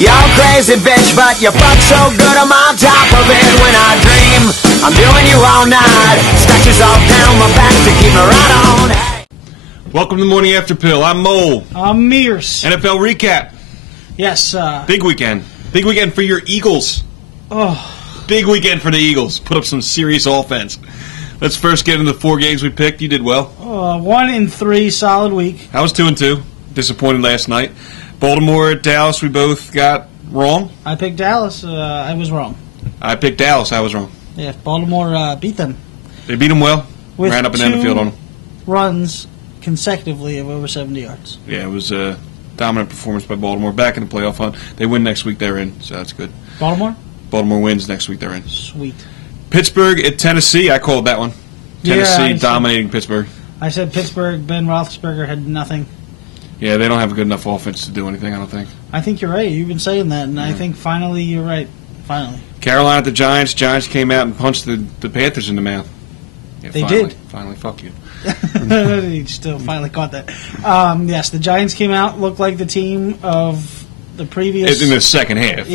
You're crazy, bitch, but you fuck so good I'm on top of it when I dream. I'm doing you all night. Scratches all down my back to keep me right on. Hey. Welcome to the Morning After Pill. I'm Mole. I'm Meares. NFL recap. Yes. Big weekend. Big weekend for your Eagles. Oh. Big weekend for the Eagles. Put up some serious offense. Let's first get into the 4 games we picked. You did well. 1-3, solid week. I was 2-2. Disappointed last night. Baltimore at Dallas, we both got wrong. I picked Dallas. I was wrong. I picked Dallas. I was wrong. Yeah, Baltimore beat them. They beat them well. With ran up and down the field on them. Runs consecutively of over 70 yards. Yeah, it was a dominant performance by Baltimore. Back in the playoff hunt. They win next week. They're in, so that's good. Baltimore? Baltimore wins next week. They're in. Sweet. Pittsburgh at Tennessee. I called that one. Tennessee dominating Pittsburgh. I said Pittsburgh. Ben Roethlisberger had nothing. Yeah, they don't have a good enough offense to do anything, I don't think. I think you're right. You've been saying that, and I think finally you're right. Finally. Carolina at the Giants. Giants came out and punched the Panthers in the mouth. Yeah, they finally, did. Finally, fuck you. You still finally caught that. Yes, the Giants came out, looked like the team of the previous... In the second half.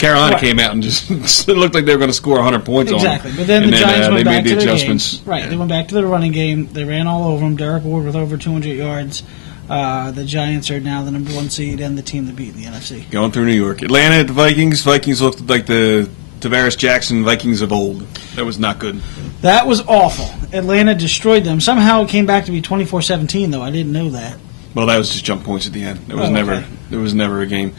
Carolina came out and just it looked like they were going to score 100 points on them. Exactly, but then the Giants went back to their adjustments. Game. Right, they went back to their running game. They ran all over them. Derek Ward with over 200 yards. The Giants are now the number 1 seed and the team that beat the NFC. Going through New York. Atlanta at the Vikings. Vikings looked like the Tavares Jackson Vikings of old. That was not good. That was awful. Atlanta destroyed them. Somehow it came back to be 24-17, though. I didn't know that. Well, that was just jump points at the end. There was never a game.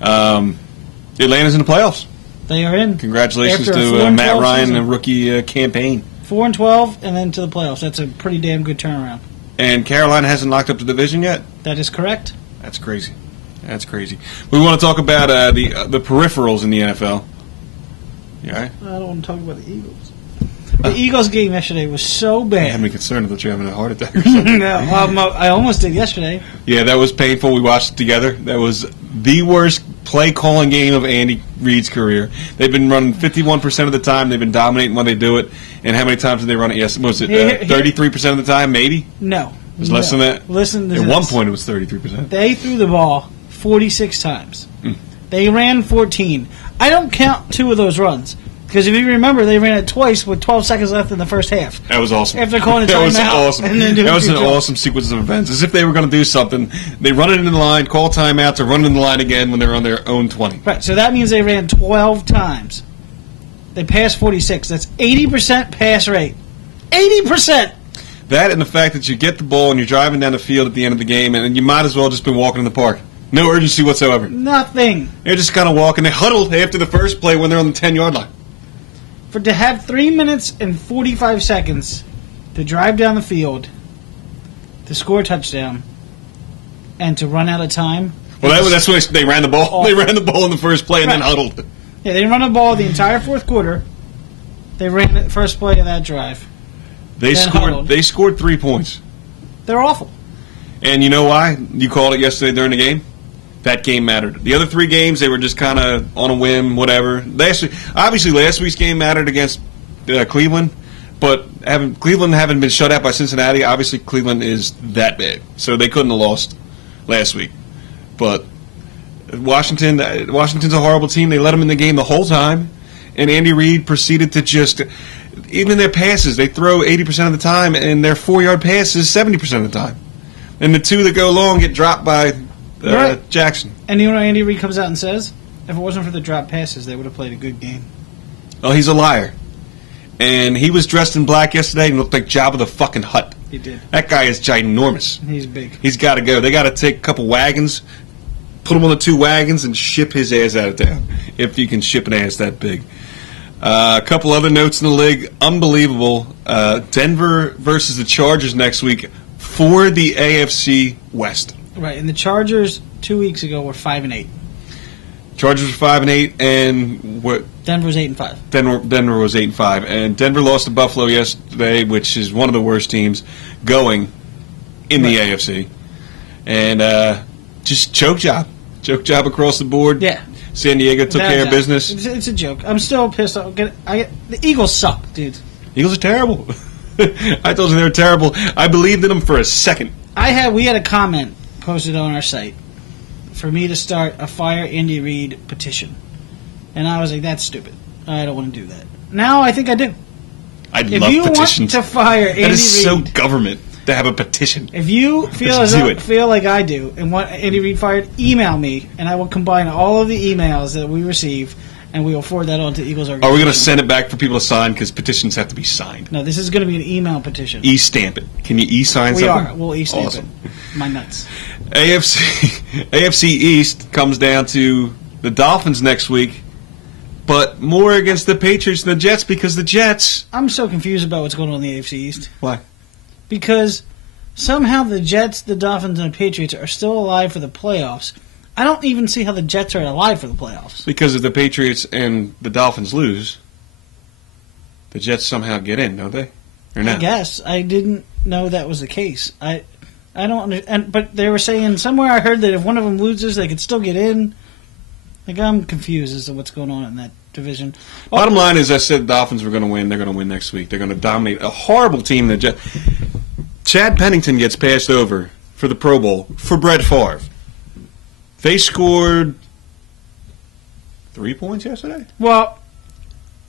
Atlanta's in the playoffs. They are in. Congratulations to Matt Ryan, the rookie campaign. 4-12, and then to the playoffs. That's a pretty damn good turnaround. And Carolina hasn't locked up the division yet? That is correct. That's crazy. That's crazy. We want to talk about the peripherals in the NFL. You all right? I don't want to talk about the Eagles. The Eagles game yesterday was so bad. I had me concerned that you're having a heart attack or something. No, I almost did yesterday. Yeah, that was painful. We watched it together. That was the worst play-calling game of Andy Reid's career. They've been running 51% of the time. They've been dominating when they do it. And how many times did they run it? Yes, was it 33% of the time, maybe? No. It was less than that? Listen to At this. one point, it was 33%. They threw the ball 46 times. They ran 14. I don't count 2 of those runs. Because if you remember, they ran it twice with 12 seconds left in the first half. That was awesome. After calling a timeout. That was awesome. And then that was an awesome sequence of events. As if they were going to do something. They run it in the line, call timeout to run in the line again when they're on their own 20. Right, so that means they ran 12 times. They passed 46. That's 80% pass rate. 80%! That and the fact that you get the ball and you're driving down the field at the end of the game and you might as well just been walking in the park. No urgency whatsoever. Nothing. They're just kind of walking. They huddled after the first play when they're on the 10-yard line. To have 3 minutes and 45 seconds to drive down the field, to score a touchdown, and to run out of time. Well, that's when they ran the ball. Awful. They ran the ball in the first play and then huddled. Yeah, they ran the ball the entire fourth quarter. They ran the first play of that drive. They scored 3 points. They're awful. And you know why? You called it yesterday during the game? That game mattered. The other 3 games, they were just kind of on a whim, whatever. Obviously, last week's game mattered against Cleveland, but Cleveland having been shut out by Cincinnati, obviously Cleveland is that bad. So they couldn't have lost last week. But Washington's a horrible team. They let them in the game the whole time, and Andy Reid proceeded to just, even their passes, they throw 80% of the time, and their 4-yard passes 70% of the time. And the 2 that go long get dropped by Jackson. And you know what Andy Reid comes out and says? If it wasn't for the drop passes, they would have played a good game. Oh, he's a liar. And he was dressed in black yesterday and looked like Jabba the fucking Hutt. He did. That guy is ginormous. He's big. He's got to go. They got to take a couple wagons, put him on the 2 wagons, and ship his ass out of town. If you can ship an ass that big. A couple other notes in the league. Unbelievable. Denver versus the Chargers next week for the AFC West. Right, and the Chargers 2 weeks ago were 5-8. Chargers were 5-8, and what? Denver was 8-5. Denver was 8-5, and Denver lost to Buffalo yesterday, which is one of the worst teams going in the AFC. And just choke job across the board. Yeah, San Diego took care of business. It's a joke. I'm still pissed off. The Eagles suck, dude. Eagles are terrible. I told you they were terrible. I believed in them for a second. We had a comment posted on our site for me to start a Fire Andy Reid petition. And I was like, that's stupid. I don't want to do that. Now I think I do. I'd If love you petitions. want to fire Andy That is so Reid, government to have a petition. if you Let's do it. feel like I do and want Andy Reid fired, email me, and I will combine all of the emails that we receive, and we will forward that on to Eagles organization. Are we going to send it back for people to sign? Because petitions have to be signed. No, this is going to be an email petition. E-stamp it. Can you e-sign We something? are. We'll e-stamp Awesome. it. My nuts. AFC East comes down to the Dolphins next week, but more against the Patriots than the Jets because the Jets... I'm so confused about what's going on in the AFC East. Why? Because somehow the Jets, the Dolphins, and the Patriots are still alive for the playoffs. I don't even see how the Jets are alive for the playoffs. Because if the Patriots and the Dolphins lose, the Jets somehow get in, don't they? Or not? I guess. I didn't know that was the case. I don't understand. But they were saying somewhere I heard that if one of them loses, they could still get in. Like, I'm confused as to what's going on in that division. Bottom line is, I said the Dolphins were going to win. They're going to win next week. They're going to dominate a horrible team. The Jets. Chad Pennington gets passed over for the Pro Bowl for Brett Favre. They scored 3 points yesterday. Well,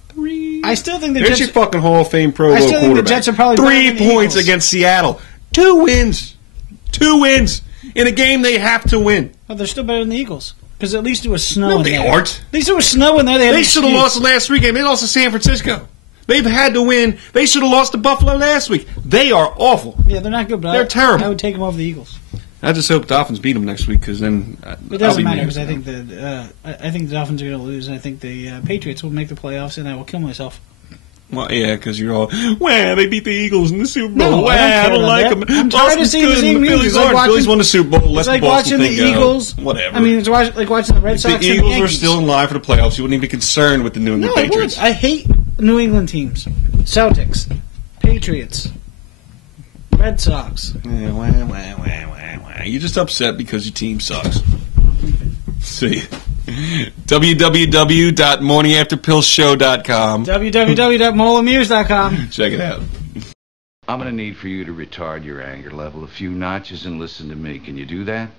3. I still think the There's Jets. your fucking Hall of Fame Pro I Bowl still think the quarterback. Jets are probably better 3 than the points Eagles. against Seattle. 2 wins. 2 wins in a game they have to win. Well, they're still better than the Eagles. Because at least it was snow No, in they there. aren't. At least it was snow in there. They should have lost the last 3 games. They lost to San Francisco. They've had to win. They should have lost to Buffalo last week. They are awful. Yeah, they're not good, but They're terrible. I would take them over the Eagles. I just hope Dolphins beat them next week because then It doesn't matter because I think the Dolphins are going to lose, and I think the Patriots will make the playoffs, and I will kill myself. Well, yeah, because you're all, wow, they beat the Eagles in the Super Bowl. No, Wow, I don't care I don't about like that. them. I'm tired of seeing the same news. Phillies It's like aren't. watching- Phillies won the Super Bowl. Let It's like the Boston watching the thing go. Eagles. Whatever. I mean, it's like watching the Red if Sox the and the Eagles were Yankees. still in line for the playoffs, you wouldn't even be concerned with the New England No, I would. Patriots. I hate New England teams. Celtics, Patriots, Red Sox. Yeah, wah. You're just upset because your team sucks. See. www.morningafterpillshow.com. www.molamears.com. Check it out. I'm going to need for you to retard your anger level a few notches and listen to me. Can you do that?